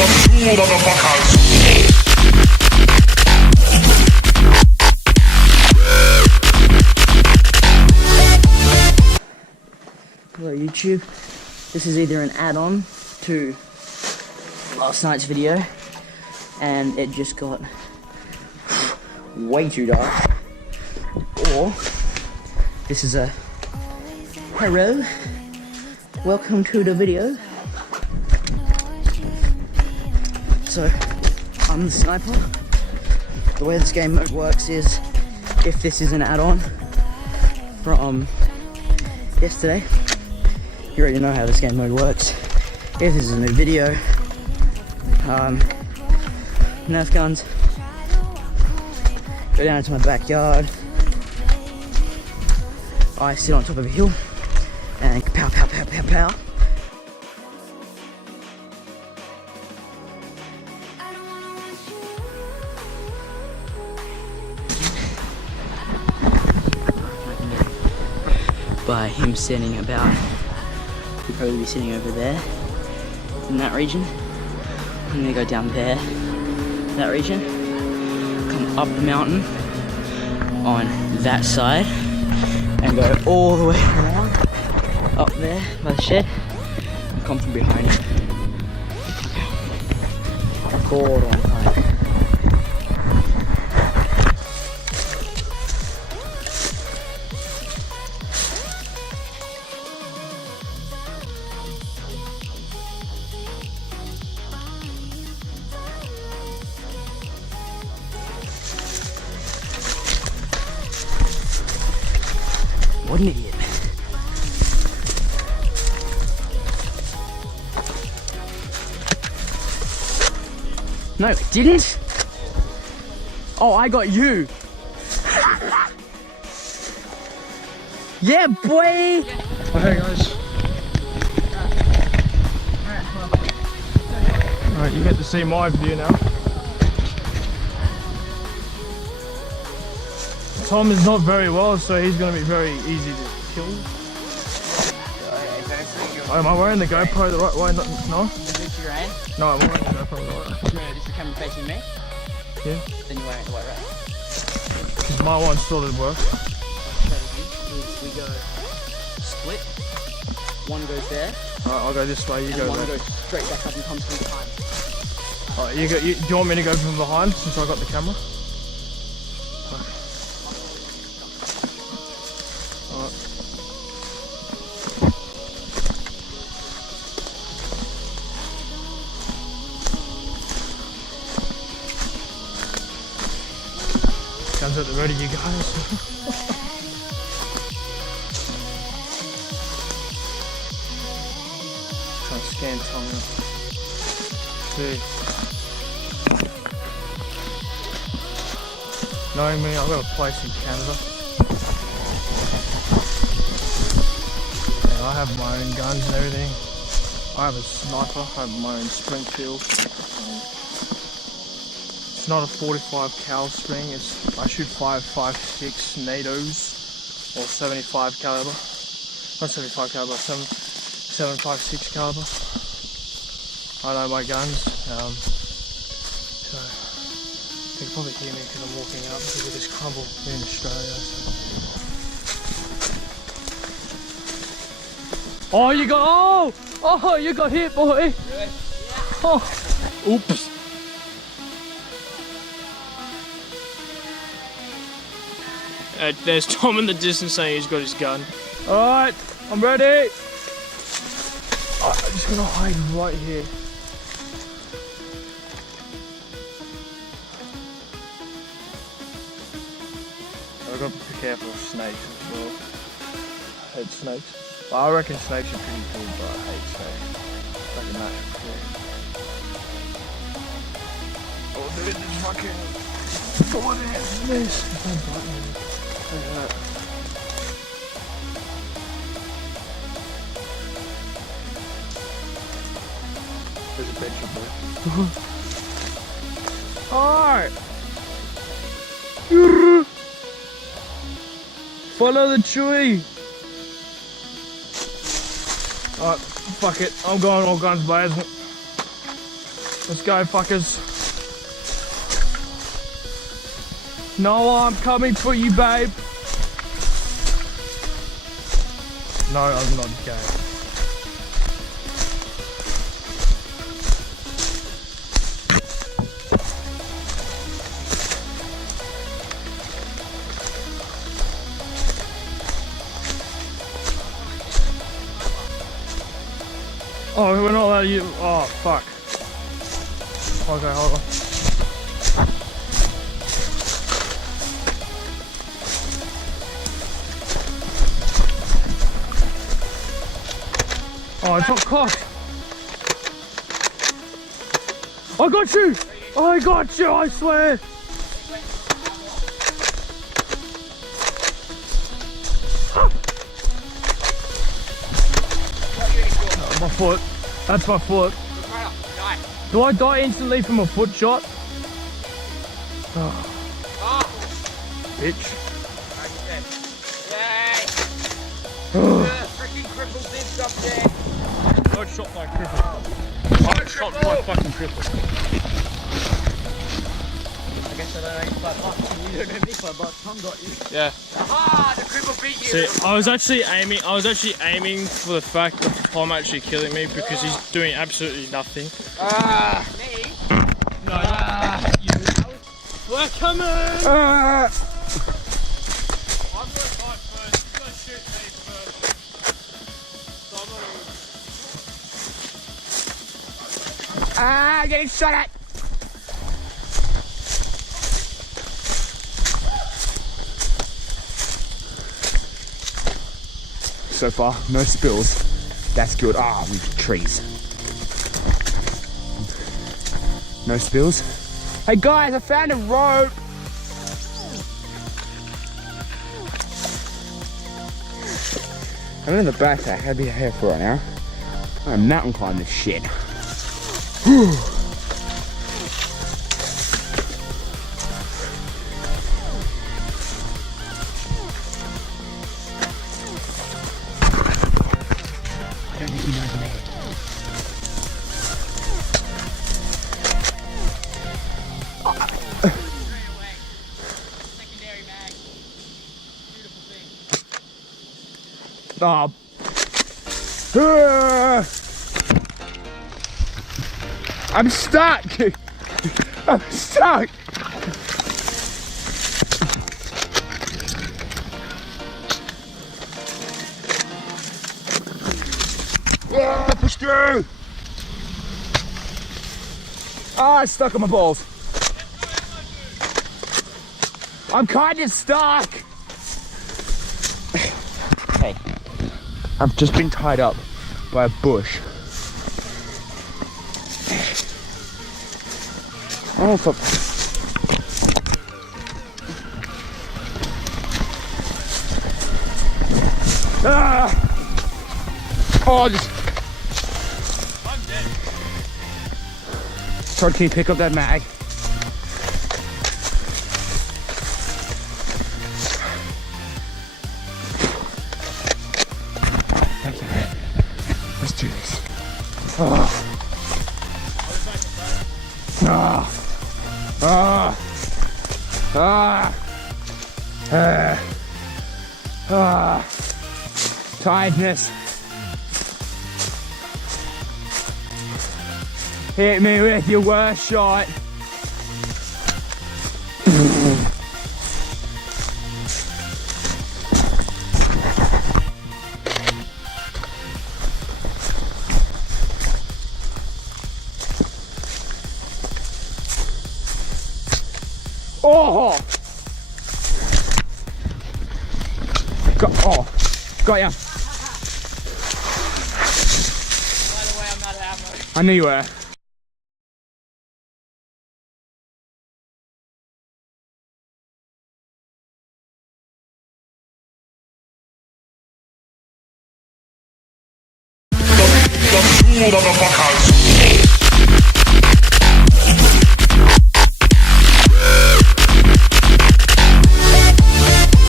2 motherfuckers. Hello YouTube, this is either an add-on to last night's video and it just got way too dark, or this is a hello, welcome to the video. So I'm the sniper. The way this game mode works is, if this is an add-on from yesterday, you already know how this game mode works. If this is a new video, Nerf guns, go down into my backyard, I sit on top of a hill and pow pow pow pow pow. By him standing about, he'll probably be sitting over there in that region. I'm gonna go down there, that region, come up the mountain on that side and go all the way around up there by the shed and come from behind it. Record on time. What an idiot. No, it didn't. Oh, I got you. Yeah, boy. Oh, hey guys. Alright, you get to see my view now. Tom is not very well, so he's going to be very easy to kill. Am I wearing the GoPro the right way? No? Is this your aim? No, I'm wearing the GoPro the right way. No, this is camera facing me? Yeah. Then you're wearing the white right. Because my one still didn't work. Strategy is we go split. One goes there. Alright, I'll go this way, you and go one there. goes straight back up and comes from behind. Alright, do you want me to go from behind since I got the camera? Guns at the ready, you guys. Trying to scan Tommy. See. Knowing me, I've got a place in Canada. And I have my own guns and everything. I have a sniper, I have my own Springfield. It's not a 45 cal string, I shoot 5.56 NATOs or 75 caliber. Not 75 caliber, 7.56 caliber. I know my guns, so you can probably hear me because I'm walking out because of this crumble in Australia. So. Oh, you got hit, boy. Really? Yeah. Oh, oops. There's Tom in the distance saying he's got his gun. Alright, I'm ready. I'm just gonna hide right here. I've got to be careful of snakes as well. I hate snakes. Well, I reckon snakes are pretty cool, but I hate snakes. It's like a natural fear. Oh dude, this fucking... What is this? There's no button. Look at that. There's a bench up there. Alright! Follow the tree! Alright, fuck it. I'm going all guns blazing. Let's go, fuckers. Noah, I'm coming for you, babe. No, I'm not gay. Oh, we're not allowed to use. Oh, fuck. Okay, hold on. Oh, it's not cocked. I got you! I got you, I swear! Oh, my foot. That's my foot. Do I die instantly from a foot shot? Oh. Bitch. Freaking crippled this up there. I got shot by a cripple. I got shot by a fucking cripple. I guess I don't know by luck. You don't know me by luck. Tom got you. Yeah. Ah, the cripple beat you. See, I was actually aiming for the fact that Tom actually killing me because he's doing absolutely nothing. Me? No, you. We're coming! I'm gonna fight first. He's gonna shoot me first. So I'm getting shot at. So far, no spills. That's good. Ah, trees. No spills. Hey guys, I found a rope. I'm in the backpack. I'd be here for right now. I'm mountain climbing this shit. Whew. I don't think he knows me. Oh. I'm stuck. I'm stuck. I pushed through. Ah, it's stuck on my balls. I'm kind of stuck. Hey, I've just been tied up by a bush. Oh, fuck. Ah! Oh, just. I'm dead. Todd, can you pick up that mag? Thank you. Let's do this. Oh. Ah. Ah. Ah. Ah. Tiredness. Hit me with your worst shot. Oh! Got ya. By the way, I'm out of ammo. I knew you were. Motherfuckers.